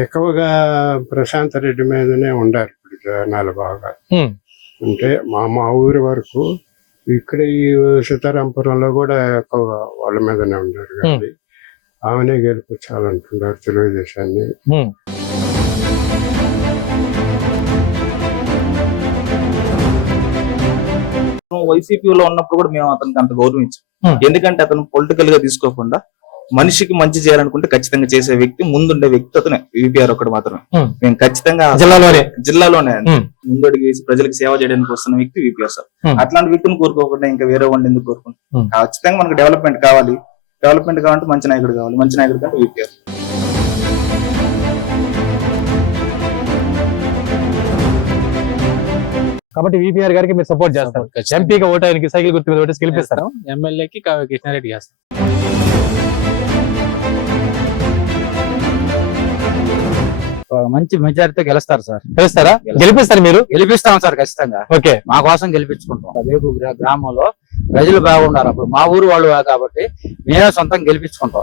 ఎక్కువగా ప్రశాంత్ రెడ్డి మీదనే ఉండారు ఇప్పుడు జనాలు బాగా. అంటే మా మా ఊరి వరకు ఇక్కడ ఈ సీతారాంపురంలో కూడా ఎక్కువగా వాళ్ళ మీదనే ఉన్నారు కానీ ఆమెనే గెలిపించాలంటున్నారు తెలుగుదేశాన్ని. వైసీపీలో ఉన్నప్పుడు కూడా మేము అతనికి అంత గౌరవించాం. ఎందుకంటే అతను పొలిటికల్గా తీసుకోకుండా మనిషికి మంచి చేయాలనుకుంటే ఖచ్చితంగా చేసే వ్యక్తి ముందుండే వ్యక్తి అతనే. యూపీఆర్ ఒకటి మాత్రమే. మేము ఖచ్చితంగా జిల్లాలోనే. జిల్లాలోనే. ముందడుగు వేసి ప్రజలకు సేవ చేయడానికి వస్తున్న వ్యక్తి యూపీఆర్ సార్. Hmm. అట్లాంటి వ్యక్తిని కోరుకోకుండా ఇంకా వేరే వాడిని ఎందుకు కోరుకుంటాం. ఖచ్చితంగా మనకు డెవలప్మెంట్ కావాలి. డెవలప్మెంట్ కావాలంటే మంచి నాయకుడు కావాలి. మంచి నాయకుడు కంటే యూపీఆర్ కాబట్టి విపిఆర్ గారికి మీరు సపోర్ట్ చేస్తారు. ఎంపీగా ఓటు ఆయనకి సైకిల్ గుర్తు మీద ఓటేసి గెలిపిస్తారు. ఎమ్మెల్యేకి కృష్ణారెడ్డి చేస్తాం. మంచి మెజారిటీతో గెలుస్తారు సార్. గెలుస్తారా? గెలిపిస్తారు మీరు? గెలిపిస్తాం సార్ ఖచ్చితంగా. ఓకే. మా కోసం గెలిపించుకుంటాం. రేపు గ్రా- గ్రామంలో ప్రజలు బాగున్నారు అప్పుడు. మా ఊరు వాళ్ళు కాబట్టి మేమే సొంతంగా గెలిపించుకుంటాం.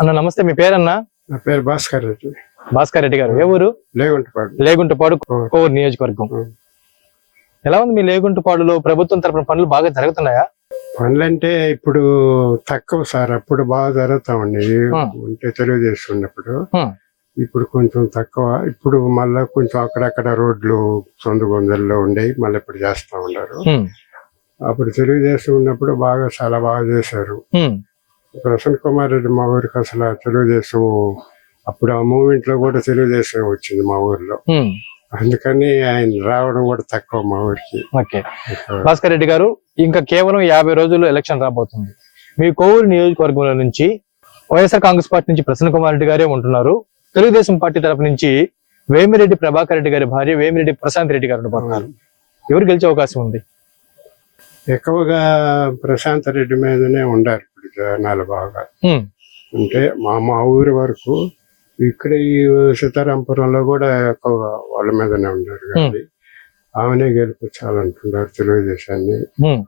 అన్న నమస్తే. మీ పేరన్నా? నా పేరు భాస్కర్ రెడ్డి. భాస్కర్ రెడ్డి గారు. ఏ ఊరు? లేగుంటపాడు. లేగుంటపాడు కోవూరు నియోజకవర్గం. ఎలా ఉంది మీ లేగుంటపాడులో ప్రభుత్వం తరపున పనులు బాగా జరుగుతున్నాయా? పనులంటే ఇప్పుడు తక్కువ సార్ అప్పుడు బాగా జరుగుతా ఉండేవి ఆ. ఉంటే తెలుగుదేశం ఉన్నప్పుడు ఆ. ఇప్పుడు కొంచెం తక్కువ ఇప్పుడు మళ్ళా కొంచెం అక్కడక్కడ రోడ్లు సొంత గొందల్లో ఉండేవి మళ్ళీ ఇప్పుడు చేస్తా ఉన్నారు. అప్పుడు తెలుగుదేశం ఉన్నప్పుడు బాగా చాలా బాగా చేశారు. ప్రసన్న కుమార్ రెడ్డి మా ఊరికి అసలు తెలుగుదేశం అప్పుడు ఆ మూమెంట్లో కూడా తెలుగుదేశం వచ్చింది మా ఊర్లో. అందుకని ఆయన రావడం కూడా తక్కువ మా ఊరికి. ఓకే. భాస్కర్ రెడ్డి గారు ఇంకా కేవలం యాభై రోజుల్లో ఎలక్షన్ రాబోతుంది. మీ కోవూరు నియోజకవర్గంలో నుంచి వైఎస్ఆర్ కాంగ్రెస్ పార్టీ నుంచి ప్రసన్న కుమార్ రెడ్డి గారే ఉంటున్నారు. తెలుగుదేశం పార్టీ తరపు నుంచి వేమిరెడ్డి ప్రభాకర్ రెడ్డి గారి భార్య వేమిరెడ్డి ప్రశాంత్ రెడ్డి గారు ఉండబోతున్నారు ఎవరు గెలిచే అవకాశం ఉంది? ఎక్కువగా ప్రశాంత్ రెడ్డి మీదనే ఉండారు ఇప్పుడు జనాలు బాగా. అంటే మా మా ఊరి వరకు ఇక్కడ ఈ సీతారాంపురంలో కూడా ఎక్కువగా వాళ్ళ మీదనే ఉన్నారు కానీ ఆమెనే గెలిపించాలంటున్నారు తెలుగుదేశాన్ని. ఉమ్,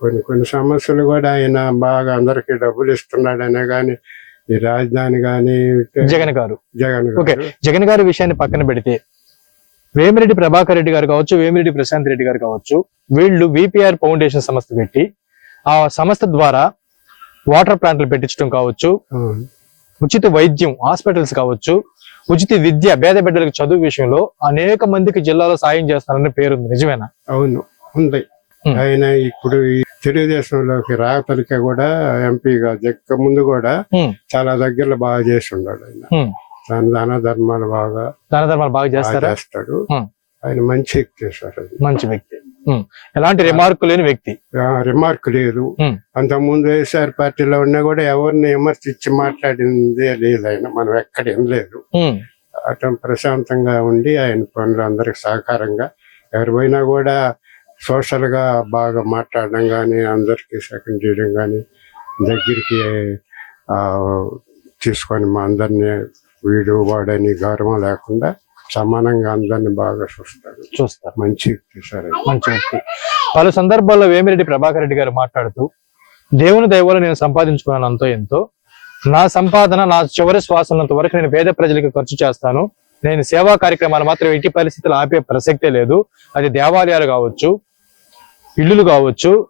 కొన్ని కొన్ని సమస్యలు కూడా ఆయన బాగా అందరికి డబ్బులు ఇస్తున్నాడనే కానీ ఈ రాజధాని కానీ జగన్ గారు. జగన్ ఓకే. జగన్ గారి విషయాన్ని పక్కన పెడితే వేమిరెడ్డి ప్రభాకర్ రెడ్డి గారు కావచ్చు వేమిరెడ్డి ప్రశాంత్ రెడ్డి గారు కావచ్చు వీళ్ళు విపిఆర్ ఫౌండేషన్ సంస్థ పెట్టి ఆ సంస్థ ద్వారా వాటర్ ప్లాంట్లు పెట్టించడం కావచ్చు ఉచిత వైద్యం హాస్పిటల్స్ కావచ్చు ఉచిత విద్య పేద బిడ్డలకు చదువు విషయంలో అనేక మందికి జిల్లాలో సాయం చేస్తారని పేరుంది నిజమేనా అవును ఉంది. ఆయన ఇప్పుడు తెలుగుదేశంలోకి రాకలిక కూడా ఎంపీగా జక్క ముందు కూడా. చాలా దగ్గరలో బాగా చేసి ఉన్నాడు ఆయన ఉం. దాని దాన ధర్మాలు బాగా దాని ధర్మాలు బాగా చేస్తాడు. ఆయన మంచి అది మంచి వ్యక్తి. ఎలాంటి రిమార్క్ లేని వ్యక్తి. ఆ, రిమార్క్ లేదు. అంత ముందు వైఎస్ఆర్ పార్టీలో ఉన్నా కూడా ఎవరిని విమర్శించి మాట్లాడిందే లేదు ఆయన. మనం ఎక్కడ వినలేదు. ఉమ్. అటు ప్రశాంతంగా ఉండి ఆయన పనులు అందరికి సహకారంగా ఎవరు పోయినా కూడా సోషల్గా బాగా మాట్లాడడం కానీ అందరికి సెకండ్ చేయడం కానీ దగ్గరికి తీసుకొని మా అందరినీ వీడు వాడని గౌరవం లేకుండా సమానంగా అందరిని బాగా చూస్తాడు చూస్తారు. మంచి వ్యక్తి సార్. మంచి వ్యక్తి. పలు సందర్భాల్లో వేమిరెడ్డి ప్రభాకర్ రెడ్డి గారు మాట్లాడుతూ దేవుని దయవల్ల నేను సంపాదించుకున్నాను అంతో ఎంతో. నా సంపాదన నా చివరి శ్వాస ఉన్నంత వరకు నేను పేద ప్రజలకు ఖర్చు చేస్తాను. నేను సేవా కార్యక్రమాలు మాత్రం ఎట్టి పరిస్థితులు ఆపే ప్రసక్తే లేదు. అది దేవాలయాలు కావచ్చు ఇల్లులు కావచ్చు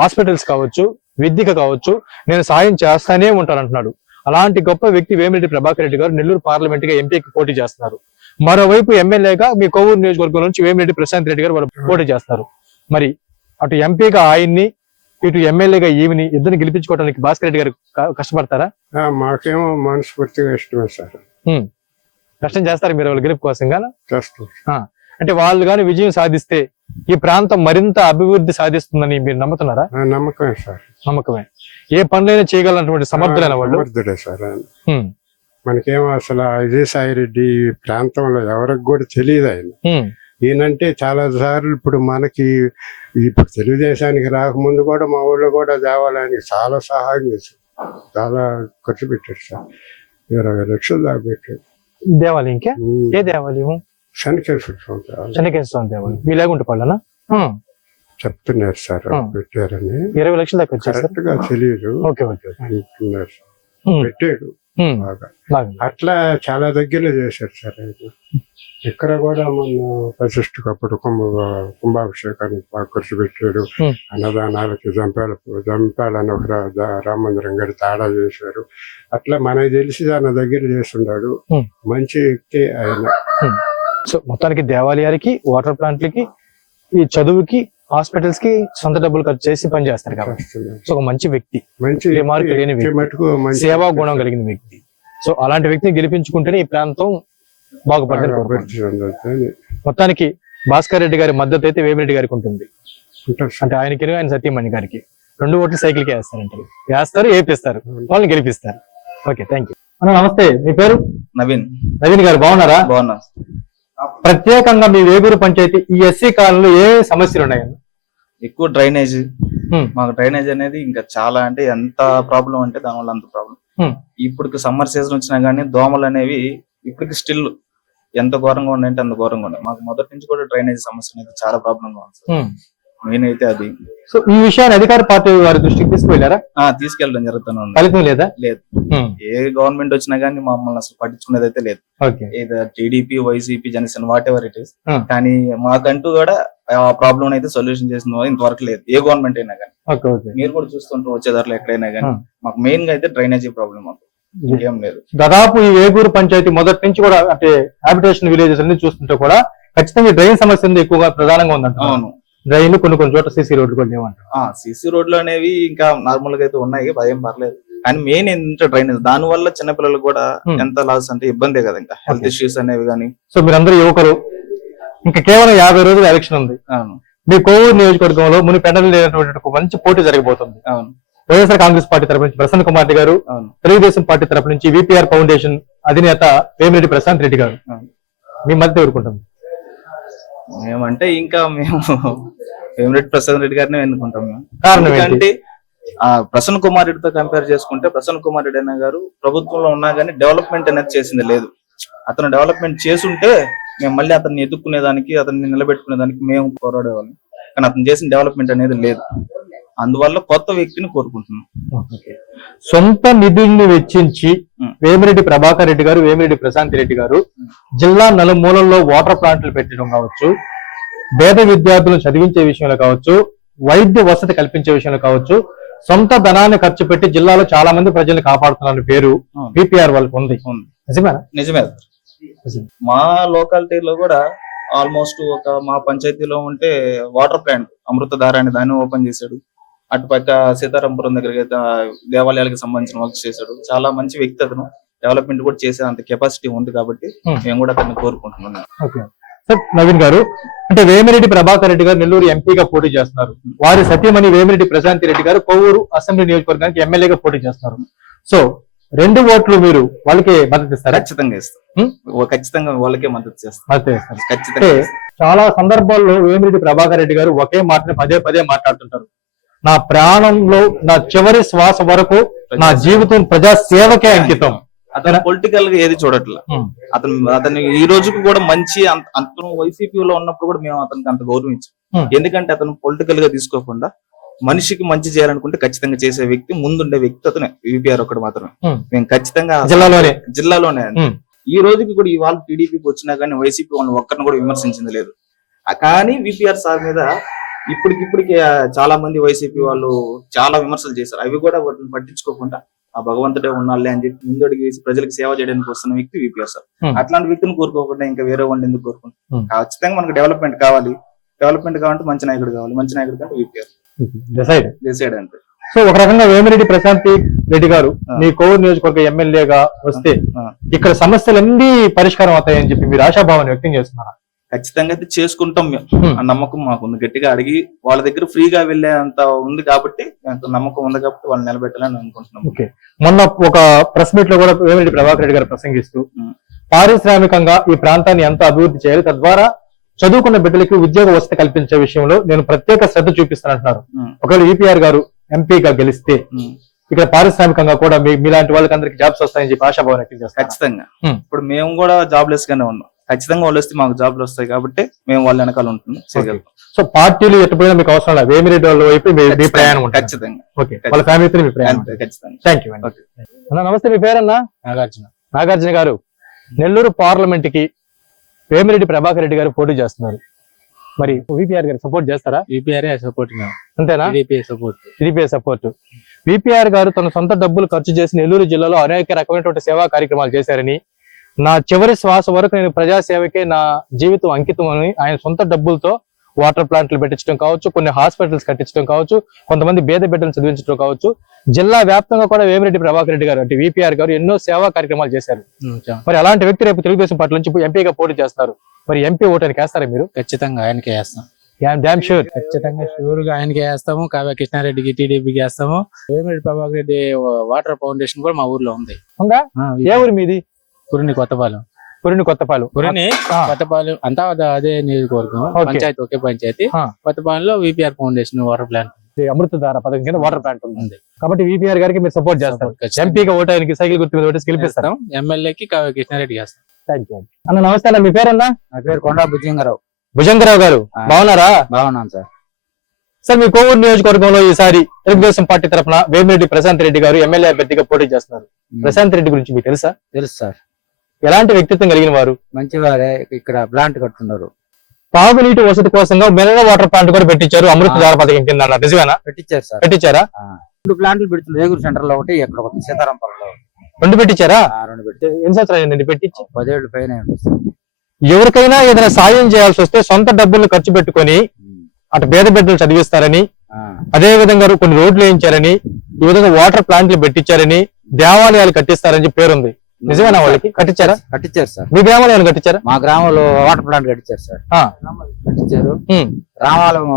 హాస్పిటల్స్ కావచ్చు విద్యకు కావచ్చు. నేను సాయం చేస్తానే ఉంటాను అంటున్నాడు. అలాంటి గొప్ప వ్యక్తి వేమిరెడ్డి ప్రభాకర్ రెడ్డి గారు నెల్లూరు పార్లమెంట్గా ఎంపీకి పోటీ చేస్తున్నారు. మరోవైపు ఎమ్మెల్యేగా మీ కోవూరు నియోజకవర్గం నుంచి వేమిరెడ్డి ప్రశాంత్ రెడ్డి గారు వాళ్ళు పోటీ చేస్తారు. మరి అటు ఎంపీగా ఆయన్ని ఇటు ఎమ్మెల్యేగా ఈవిని ఇద్దరిని గెలిపించుకోవడానికి భాస్కర్ రెడ్డి గారు కష్టపడతారా? మాకేమో మనస్ఫూర్తిగా ఇష్టమే సార్. కష్టం చేస్తారు మీరు వాళ్ళ గెలుపు కోసం చేస్తాం అంటే వాళ్ళు గాని విజయం సాధిస్తే ఈ ప్రాంతం మరింత అభివృద్ధి సాధిస్తుందని మీరు నమ్ముతున్నారా? నమ్మకమే సార్. నమ్మకమే. ఏ పనులైనా చేయగలనటువంటి సమర్థులైన వాళ్ళు? సమర్థుడే సార్. మనకేమో అసలు విజయసాయి రెడ్డి ప్రాంతంలో ఎవరికి కూడా తెలియదు ఆయన. ఈయనంటే చాలా సార్లు ఇప్పుడు మనకి ఇప్పుడు తెలుగుదేశానికి రాకముందు కూడా మా ఊళ్ళో కూడా దేవాలయానికి చాలా సహాయం చేశారు. చాలా ఖర్చు పెట్టారు సార్. ఇరవై లక్షలు దాకా పెట్టారు. దేవాలయంకే ఉమ్. ఏ దేవాలయం? శనికేశ్వర స్వామి దేవాలయం. శనికేశ్వర స్వామి దేవాలయం మీ లేకుంటే పళ్ళనా చెప్తున్నారు సార్. పెట్టారని. ఇరవై లక్షల దాకా కరెక్ట్గా తెలియదు ఓకే ఓకే ఓకే. అంటున్నారు పెట్టాడు బాగా. అట్లా చాలా దగ్గరలో చేశారు సార్ ఆయన. ఇక్కడ కూడా మొన్న ప్రతిష్టకప్పుడు కుంభ కుంభాభిషేకానికి బాగా ఖర్చు పెట్టాడు. అన్నదానాలకి జంపాల జంపాలని ఒక రా- దా- రామ మందిరం గారి తాడా చేశారు. అట్లా మనకి తెలిసి దాని దగ్గర చేస్తున్నాడు Hmm. మంచి వ్యక్తి ఆయన. సో మొత్తానికి దేవాలయాలకి వాటర్ ప్లాంట్లకి ఈ చదువుకి హాస్పిటల్స్కి సొంత డబ్బులు ఖర్చు చేసి పని చేస్తారు కాబట్టి. సో ఒక మంచి వ్యక్తి లేని సేవా. గుణం కలిగిన వ్యక్తి. సో అలాంటి వ్యక్తిని గెలిపించుకుంటేనే ఈ ప్రాంతం బాగుపడదని బాగా కోరుకుంటున్నాను. అభివృద్ధి చెందొద్దని మొత్తానికి భాస్కర్ రెడ్డి గారి మద్దతు అయితే వేమిరెడ్డి గారికి ఉంటుంది. అంటే ఆయనకి ఆయన సత్యమణి గారికి. రెండు ఓట్లు సైకిల్కి వేస్తారంటారు వేస్తారు ఏపిస్తారు. వాళ్ళని గెలిపిస్తారు. ఓకే థ్యాంక్ యూ నమస్తే. మీ పేరు? నవీన్. నవీన్ గారు బాగున్నారా? బాగున్నా. ప్రత్యేకంగా మీ వేగూరు పంచాయతీ ఈ ఎస్సీ కాలంలో ఏ సమస్యలు ఉన్నాయన్న ఎక్కువ డ్రైనేజ్. మాకు డ్రైనేజ్ అనేది ఇంకా చాలా అంటే ఎంత ప్రాబ్లం అంటే దానివల్ల అంత ప్రాబ్లం. ఇప్పటికి సమ్మర్ సీజన్ వచ్చినా గానీ దోమలు అనేవి ఇప్పటికి స్టిల్ ఎంత ఘోరంగా ఉన్నాయంటే అంత ఘోరంగా ఉన్నాయి. మాకు మొదటి నుంచి కూడా డ్రైనేజ్ సమస్య అనేది చాలా ప్రాబ్లం గా ఉంది మెయిన్ అయితే అది. సో ఈ విషయాన్ని అధికార పార్టీ వారి దృష్టికి తీసుకువెళ్ళారా? ఆ తీసుకెళ్ళడం జరుగుతూనే ఉంది. ఫలితం లేదా? లేదు. ఏ గవర్నమెంట్ వచ్చినా గానీ మమ్మల్ని అసలు పట్టించుకునేది అయితే లేదు. ఏదో TDP YCP Janasena whatever it is. కానీ మాకంటూ కూడా ఆ ప్రాబ్లం అయితే సొల్యూషన్ చేసిన ఇంతవరకు లేదు. ఏ గవర్నమెంట్ అయినా కానీ మీరు కూడా చూస్తుంటారు వచ్చే దారిలో ఎక్కడైనా కానీ. మాకు మెయిన్గా అయితే డ్రైనేజీ ప్రాబ్లం మాకు. ఇంకేం లేదు. దాదాపు ఈ వేగూరు పంచాయతీ మొదటి నుంచి కూడా అంటే హ్యాబిటేషన్ విలేజెస్ అన్ని చూస్తుంటే కూడా ఖచ్చితంగా డ్రైన్ సమస్య ఎక్కువగా ప్రధానంగా ఉందంట అవును. డ్రైన్ కొన్ని కొన్ని చోట్ల సీసీ రోడ్లు కూడా లేవంట ఆ సిసి రోడ్లు అనేవి ఇంకా నార్మల్గా అయితే ఉన్నాయి భయం పర్లేదు. కానీ మెయిన్ ఏంటంటే డ్రైనేజ్ దాని వల్ల చిన్నపిల్లలకు కూడా Hmm. ఎంత లాస్ అంటే ఇబ్బందే కదా ఇంకా. హెల్త్. ఇష్యూస్ అనేవి కానీ. సో మీరందరూ యువకులు ఇంకా కేవలం యాభై రోజులు ఎలక్షన్ ఉంది. అవును. మీ కోవూరు నియోజకవర్గంలో ముని పెండలు లేనటువంటి ఒక మంచి పోటీ జరగబోతుంది అవును. వైఎస్ఆర్ కాంగ్రెస్ పార్టీ తరపు నుంచి ప్రసన్న కుమార్ రెడ్డి గారు తెలుగుదేశం పార్టీ తరపు నుంచి విపిఆర్ ఫౌండేషన్ అధినేత వేమిరెడ్డి ప్రశాంత్ రెడ్డి గారు. మీ మద్దతు ఎదుర్కొంటుంది మేమంటే ఇంకా మేము ఫేవరెట్ ప్రసాద్ రెడ్డి గారిని ఎన్నుకుంటాం మేము. కారణం ఏంటి? ఎందుకంటే ఆ ప్రసన్న కుమార్ రెడ్డితో కంపేర్ చేసుకుంటే ప్రసన్న కుమార్ రెడ్డి అన్న గారు ప్రభుత్వంలో ఉన్నా కానీ డెవలప్మెంట్ అనేది చేసింది లేదు. అతను డెవలప్మెంట్ చేసుంటే మేము మళ్ళీ అతన్ని ఎదుర్కొనే దానికి అతన్ని నిలబెట్టుకునే దానికి మేము పోరాడేవాళ్ళం. కానీ అతను చేసిన డెవలప్మెంట్ అనేది లేదు. అందువల్ల కొత్త వ్యక్తిని కోరుకుంటున్నాం. సొంత నిధుల్ని వెచ్చించి. వేమిరెడ్డి ప్రభాకర్ రెడ్డి గారు వేమిరెడ్డి ప్రశాంత్ రెడ్డి గారు జిల్లా నలుమూలల్లో వాటర్ ప్లాంట్లు పెట్టడం కావచ్చు పేద విద్యార్థులను చదివించే విషయంలో కావచ్చు వైద్య వసతి కల్పించే విషయంలో కావచ్చు సొంత ధనాన్ని ఖర్చు పెట్టి జిల్లాలో చాలా మంది ప్రజల్ని కాపాడుతున్న పేరు. పిపిఆర్ వాళ్ళకి ఉంది. ఉంది. నిజమేనా? నిజమే. మా లోకాలిటీలో కూడా ఆల్మోస్ట్ ఒక మా పంచాయతీలో ఉంటే వాటర్ ప్లాంట్ అమృతధార అనే దాన్ని ఓపెన్ చేశాడు. అటుపక్క సీతారాంపురం దగ్గర దేవాలయాలకు సంబంధించిన వర్క్ చేశాడు చాలా మంచి వ్యక్తి అతను. డెవలప్మెంట్ కూడా చేసే అంత కెపాసిటీ ఉంది కాబట్టి Hmm. మేము కూడా అతన్ని కోరుకుంటున్నాం. సార్ నవీన్ గారు అంటే వేమిరెడ్డి ప్రభాకర్ రెడ్డి గారు నెల్లూరు ఎంపీగా పోటీ చేస్తున్నారు. వారి సతీమణి వేమిరెడ్డి ప్రశాంతి రెడ్డి గారు కొవ్వూరు అసెంబ్లీ నియోజకవర్గానికి ఎమ్మెల్యేగా పోటీ చేస్తున్నారు. సో రెండు ఓట్లు మీరు వాళ్ళకి మద్దతు ఇస్తారా? ఖచ్చితంగా ఇస్తాం. Hmm? ఓ ఖచ్చితంగా వాళ్ళకే మద్దతు చేస్తాం. మద్దతు ఇస్తారు. ఖచ్చితంగా చాలా సందర్భాల్లో వేమిరెడ్డి ప్రభాకర్ రెడ్డి గారు ఒకే మాటని పదే పదే మాట్లాడుతుంటారు. నా ప్రాణంలో నా చివరి శ్వాస వరకు నా జీవితం ప్రజా సేవకే అంకితం. అతను పొలిటికల్గా ఏది చూడట్లా. అతను అతను ఈ రోజుకు కూడా మంచి అంత- అతను వైసీపీలో ఉన్నప్పుడు కూడా మేము అతనికి అంత గౌరవించాం. ఎందుకంటే అతను పొలిటికల్గా తీసుకోకుండా మనిషికి మంచి చేయాలనుకుంటే ఖచ్చితంగా చేసే వ్యక్తి ముందుండే వ్యక్తి అతనే. యూపీఆర్ ఒకటి మాత్రమే. మేము ఖచ్చితంగా జిల్లాలోనే. జిల్లాలోనే. ఈ రోజుకి కూడా ఇవాళ టీడీపీకి వచ్చినా కానీ వైసీపీ వాళ్ళని ఒక్కరిని కూడా విమర్శించింది లేదు. కానీ విపిఆర్ సార్ మీద ఇప్పటికిప్పటికి చాలా మంది వైసీపీ వాళ్ళు చాలా విమర్శలు చేశారు. అవి కూడా వాటిని పట్టించుకోకుండా ఆ భగవంతుడే ఉన్నాళ్ళే అని చెప్పి ముందడుగు వేసి ప్రజలకు సేవ చేయడానికి వస్తున్న వ్యక్తి విపిఆర్ సార్. అట్లాంటి వ్యక్తిని కోరుకోకుండా ఇంకా వేరే వాడిని ఎందుకు కోరుకుంటాం. ఖచ్చితంగా మనకు డెవలప్మెంట్ కావాలి. డెవలప్మెంట్ కావాలంటే మంచి నాయకుడు కావాలి. మంచి నాయకుడు విపిఆర్. డిసైడ్. డిసైడ్ అంటే సో ఒక రకంగా వేమిరెడ్డి ప్రశాంతి రెడ్డి గారు. మీ కోవూరు నియోజకవర్గ ఎమ్మెల్యేగా వస్తే. ఇక్కడ సమస్యలన్నీ పరిష్కారం అవుతాయని చెప్పి మీరు ఆశాభావాన్ని వ్యక్తం చేస్తున్నారు? ఖచ్చితంగా అయితే చేసుకుంటాం మేము. ఆ నమ్మకం మాకు ఉంది గట్టిగా అడిగి వాళ్ళ దగ్గర ఫ్రీగా వెళ్ళే అంత ఉంది కాబట్టి నమ్మకం ఉంది కాబట్టి వాళ్ళని నిలబెట్టాలని అనుకుంటున్నాం ఓకే మొన్న ఒక ప్రెస్ మీట్లో కూడా వేమిరెడ్డి ప్రభాకర్ రెడ్డి గారు ప్రసంగిస్తూ. పారిశ్రామికంగా ఈ ప్రాంతాన్ని ఎంత అభివృద్ధి చేయాలి తద్వారా చదువుకున్న బిడ్డలకి ఉద్యోగ వసతి కల్పించే విషయంలో నేను ప్రత్యేక శ్రద్ధ చూపిస్తానంటున్నారు. ఒకవేళ ఈపీఆర్ గారు ఎంపీగా గెలిస్తే. ఇక్కడ పారిశ్రామికంగా కూడా మీలాంటి వాళ్ళకి అందరికి జాబ్స్ వస్తాయని చెప్పి ఆశాభావం వ్యక్తం చేస్తారు ఖచ్చితంగా. ఇప్పుడు మేము కూడా జాబ్ లెస్ గానే ఉన్నాం ఖచ్చితంగా వాళ్ళు వస్తే మాకు జాబ్లు వస్తాయి కాబట్టి మేము వాళ్ళ వెనకాల ఉంటున్నాం. చేయగలుగుతాం సో పార్టీలు ఎట్టుపోయినా మీకు అవసరం లేదు. వేమిరెడ్డి వాళ్ళ వైపు మీ- ప్రయాణం ఉంటుంది. ఖచ్చితంగా. ఓకే. వాళ్ళ ఫ్యామిలీతో మీ ప్రయాణం ఖచ్చితంగా. Thank you okay. అన్న నమస్తే మీ పేరన్నా? నాగార్జున. నాగార్జున గారు నెల్లూరు పార్లమెంట్కి వేమిరెడ్డి ప్రభాకర్ రెడ్డి గారు పోటీ చేస్తున్నారు. మరి విపిఆర్ గారు సపోర్ట్ చేస్తారా? యూపీఆర్ సపోర్ట్ అంతేనా? సపోర్ట్ టీడీపీ సపోర్ట్ విపిఆర్ గారు తన సొంత డబ్బులు ఖర్చు చేసి నెల్లూరు జిల్లాలో అనేక రకమైనటువంటి సేవా కార్యక్రమాలు చేశారని నా చివరి శ్వాస వరకు నేను ప్రజాసేవకే నా జీవితం అంకితం అని ఆయన సొంత డబ్బులతో వాటర్ ప్లాంట్లు పెట్టించడం కావచ్చు కొన్ని హాస్పిటల్స్ కట్టించడం కావచ్చు కొంతమంది పేద బిడ్డలు చదివించడం కావచ్చు. జిల్లా వ్యాప్తంగా కూడా వేమిరెడ్డి ప్రభాకర్ రెడ్డి గారు అంటే విపిఆర్ గారు ఎన్నో సేవా కార్యక్రమాలు చేశారు. మరి అలాంటి వ్యక్తి రేపు తెలుగుదేశం పార్టీ నుంచి ఎంపీగా పోటీ చేస్తారు. మరి ఎంపీ ఓటానికి వేస్తారా మీరు? ఖచ్చితంగా ఆయనకే వేస్తాం. షూర్ ఖచ్చితంగా షూర్గా ఆయనకే వేస్తాము. కావ్య కృష్ణారెడ్డికి టీడీపీకి వేస్తాము. వేమిరెడ్డి ప్రభాకర్ రెడ్డి వాటర్ ఫౌండేషన్ కూడా మా ఊర్లో ఉంది. ఏ ఊరు మీది? పురిని కొత్తపాలెం పురిని కొత్తపాలు పురిని. కొత్తపాలెం అంతా అద- నియోజకవర్గం. ఓకే. పంచాయతీ ఒకే panchayat. కొత్తపాలెంలో VPR foundation water plant. Amruthadhara పథకం కింద వాటర్ ప్లాంట్ ఉంది. కాబట్టి విపిఆర్ గారికి మీరు సపోర్ట్ చేస్తారు. ఎంపీగా ఓటానికి సైకిల్ గుర్తు మీద ఓటేసి గెలిపిస్తారు. వేస్తాం ఎమ్మెల్యేకి కావ్య కృష్ణారెడ్డికి వేస్తాం థ్యాంక్ యూ అన్న నమస్తే అన్న మీ పేరన్నా? నా పేరు కొండా భుజంగరావు భుజంగరావు గారు. బాగున్నారా? బాగున్నాను సార్. సార్ మీ కోవూరు నియోజకవర్గంలో ఈసారి తెలుగుదేశం పార్టీ తరఫున వేమిరెడ్డి ప్రశాంత్ రెడ్డి గారు ఎమ్మెల్యే అభ్యర్థిగా పోటీ చేస్తున్నారు. ప్రశాంత్ రెడ్డి గురించి మీకు తెలుసా? తెలుసు సార్. ఎలాంటి వ్యక్తిత్వం కలిగిన వారు? మంచివారే ఇక్కడ ప్లాంట్ కట్టున్నారు తాగునీటి వసతి కోసంగా మినరల్ వాటర్ ప్లాంట్ కూడా పెట్టించారు అమృతధార పథకం కింద అన్నారు. నిజమేనా? పెట్టించారు సార్. పెట్టించారా. రెండు ప్లాంట్లు పెడుతున్నారు. ఏగురు సెంటర్లో ఒకటి ఇక్కడ ఒకటి సీతారాంపురంలో. రెండు పెట్టించారా? రెండు పెట్టి ఎన్ని సంవత్సరాలు అయిందండి పెట్టించి? పదేళ్ళు పైన. ఎవరికైనా ఏదైనా సాయం చేయాల్సి వస్తే సొంత డబ్బులు ఖర్చు పెట్టుకొని. అటు పేద బిడ్డలు చదివిస్తారని అదే విధంగా కొన్ని రోడ్లు వేయించారని ఈ విధంగా వాటర్ ప్లాంట్లు పెట్టించారని దేవాలయాలు కట్టిస్తారని చెప్పి పేరుంది. నిజమేనా వాళ్ళకి? కట్టించారా? కట్టించారు సార్. మీ దేవాలయాలు కట్టించారా? మా గ్రామంలో వాటర్ ప్లాంట్ కట్టించారు సార్. కట్టించారు. రామాలయం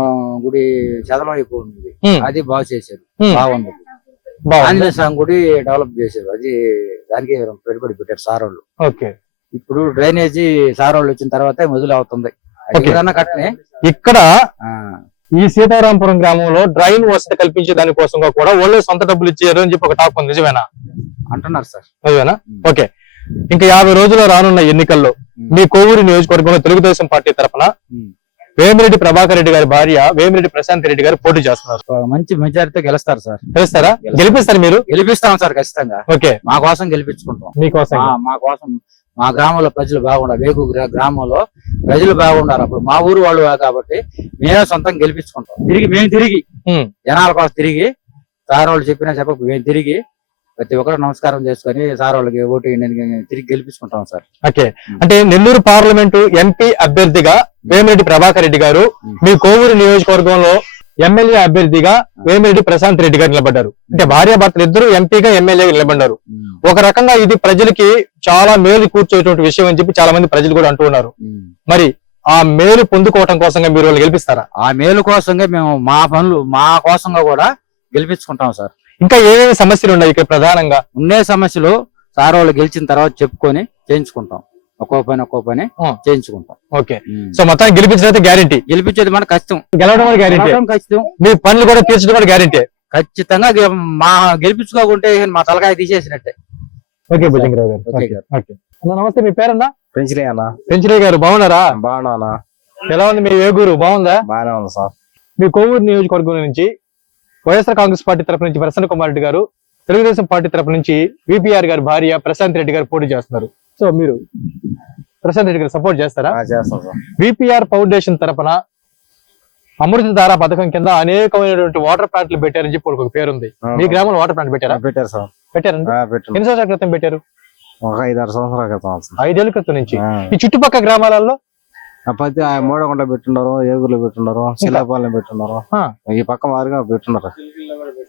గుడి చదలం ఎక్కువ ఉంది. అది బాగు చేశారు. బాగుంది. ఆంజనేయ స్వామి గుడి డెవలప్ చేశారు. అది దానికి పెట్టుబడి పెట్టారు సార్ వాళ్ళు ఓకే. ఇప్పుడు డ్రైనేజీ సార్ వాళ్ళు వచ్చిన తర్వాత మొదలు అవుతుంది ఇక్కడ ఈ సీతారాంపురం గ్రామంలో డ్రైన్ వసతి కల్పించే దానికోసంగా కూడా వాళ్ళే సొంత డబ్బులు ఇచ్చారు అని చెప్పి ఒక టాక్ ఉంది. నిజమేనా? అంటున్నారు సార్. నిజమేనా. ఓకే. ఇంకా యాభై రోజుల్లో రానున్న ఎన్నికల్లో. మీ కోవూరు నియోజకవర్గంలో తెలుగుదేశం పార్టీ తరఫున. వేమిరెడ్డి ప్రభాకర్ రెడ్డి గారి భార్య వేమిరెడ్డి ప్రశాంత్ రెడ్డి గారు పోటీ చేస్తున్నారు. మంచి మెజారిటీతో గెలుస్తారు సార్. తెలుస్తారా గెలుస్తారు. గెలిపిస్తారు మీరు? గెలిపిస్తాం సార్ ఖచ్చితంగా. ఓకే. మా కోసం గెలిపించుకుంటాం. మీకోసం. మా- కోసం మా గ్రామంలో ప్రజలు బాగుండాలి. వేగు గ్రా- గ్రామంలో ప్రజలు బాగుండాలి అప్పుడు. మా ఊరు వాళ్ళు కాబట్టి మేమే సొంతం గెలిపించుకుంటాం. తిరిగి మేము తిరిగి. జనాల కోసం తిరిగి సార్ వాళ్ళు చెప్పినా చెప్పక మేము తిరిగి ప్రతి ఒక్కరు నమస్కారం చేసుకొని సార్ వాళ్ళకి ఓటు తిరిగి గెలిపించుకుంటాం సార్. ఓకే. అంటే నెల్లూరు పార్లమెంటు ఎంపీ అభ్యర్థిగా వేమిరెడ్డి ప్రభాకర్ రెడ్డి గారు మీ కోవూరు నియోజకవర్గంలో ఎమ్మెల్యే అభ్యర్థిగా వేమిరెడ్డి ప్రశాంత్ రెడ్డి గారు నిలబడ్డారు. అంటే భార్యాభర్తలు ఇద్దరు ఎంపీగా ఎమ్మెల్యేగా నిలబడ్డారు. ఒక రకంగా ఇది ప్రజలకి చాలా మేలు కూర్చోటువంటి విషయం అని చెప్పి చాలా మంది ప్రజలు కూడా అంటూ ఉన్నారు. మరి ఆ మేలు పొందుకోవటం కోసంగా మీరు వాళ్ళు గెలిపిస్తారా? ఆ మేలు కోసంగా మేము మా పనులు మా కోసంగా కూడా గెలిపించుకుంటాం సార్. ఇంకా ఏమేమి సమస్యలు ఉన్నాయి ఇక్కడ ప్రధానంగా? ఉండే సమస్యలు సార్ వాళ్ళు గెలిచిన తర్వాత చెప్పుకొని చేయించుకుంటాం. ఒక్కో పని ఒక్కో పని. చేయించుకుంటాం. ఓకే. సో మొత్తానికి గెలిపించడం గ్యారంటీ గెలిపించేది మన కష్టం. గెలవడం కూడా గ్యారంటీ ఖచ్చితం మీ పనులు కూడా తీర్చడం కూడా గ్యారంటీ ఖచ్చితంగా మా గెలిపించుకోకుంటే మా తలకాయ తీసేసినట్టే. ఓకే భుజంగరావు గారు. ఓకే నమస్తే మీ పేరన్నా? పెంచిలే అన్న. పెంచరే గారు బాగున్నారా? బాగున్నా ఎలా ఉంది మీ ఏగూరు? బాగుందా? బాగానే ఉంది సార్. మీ కోవూరు నియోజకవర్గం నుంచి వైఎస్ఆర్ కాంగ్రెస్ పార్టీ తరపు నుంచి ప్రసన్న కుమార్ రెడ్డి గారు తెలుగుదేశం పార్టీ తరపు నుంచి విపిఆర్ గారి భార్య ప్రశాంత్ రెడ్డి గారు పోటీ చేస్తున్నారు. సో మీరు ప్రశాంత్ రెడ్డి గారు సపోర్ట్ చేస్తారా? ఆ, చేస్తాం సార్. విపిఆర్ ఫౌండేషన్ తరపున అమృత ధార పథకం కింద అనేకమైనటువంటి వాటర్ ప్లాంట్లు పెట్టారని చెప్పి ఒక పేరు ఉంది. మీ గ్రామంలో వాటర్ ప్లాంట్ పెట్టారా? పెట్టారు సార్. పెట్టారండి. ఎన్ని సంవత్సరాల క్రితం పెట్టారు? ఒక ఐదు ఆరు సంవత్సరాల క్రితం ఐదేళ్ళ క్రితం నుంచి. ఈ చుట్టుపక్కల గ్రామాలలో? ఆ మూడగుంట పెట్టున్నారు ఏగుర్లో పెట్టున్నారు శిలాపాలెం పెట్టున్నారు. ఈ పక్క మాదిరిగా పెట్టున్నారు.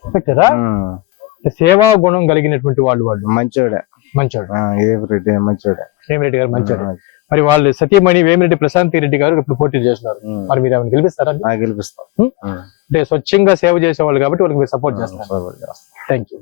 పెట్టారా. సేవా గుణం కలిగినటువంటి వాళ్ళు వాళ్ళు. మంచోడే. మంచోడు. ఆ, ఏగురెడ్డి మంచోడే. వేమిరెడ్డి గారు మంచోడు. మరి వాళ్ళు సతీమణి వేమిరెడ్డి ప్రశాంతి రెడ్డి గారు ఇప్పుడు పోటీ చేస్తున్నారు. మరి మీరు ఆమెను గెలిపిస్తారా? గెలిపిస్తాం. అంటే స్వచ్ఛంగా సేవ చేసేవాళ్ళు కాబట్టి వాళ్ళకి మీరు సపోర్ట్ చేస్తారు. Thank you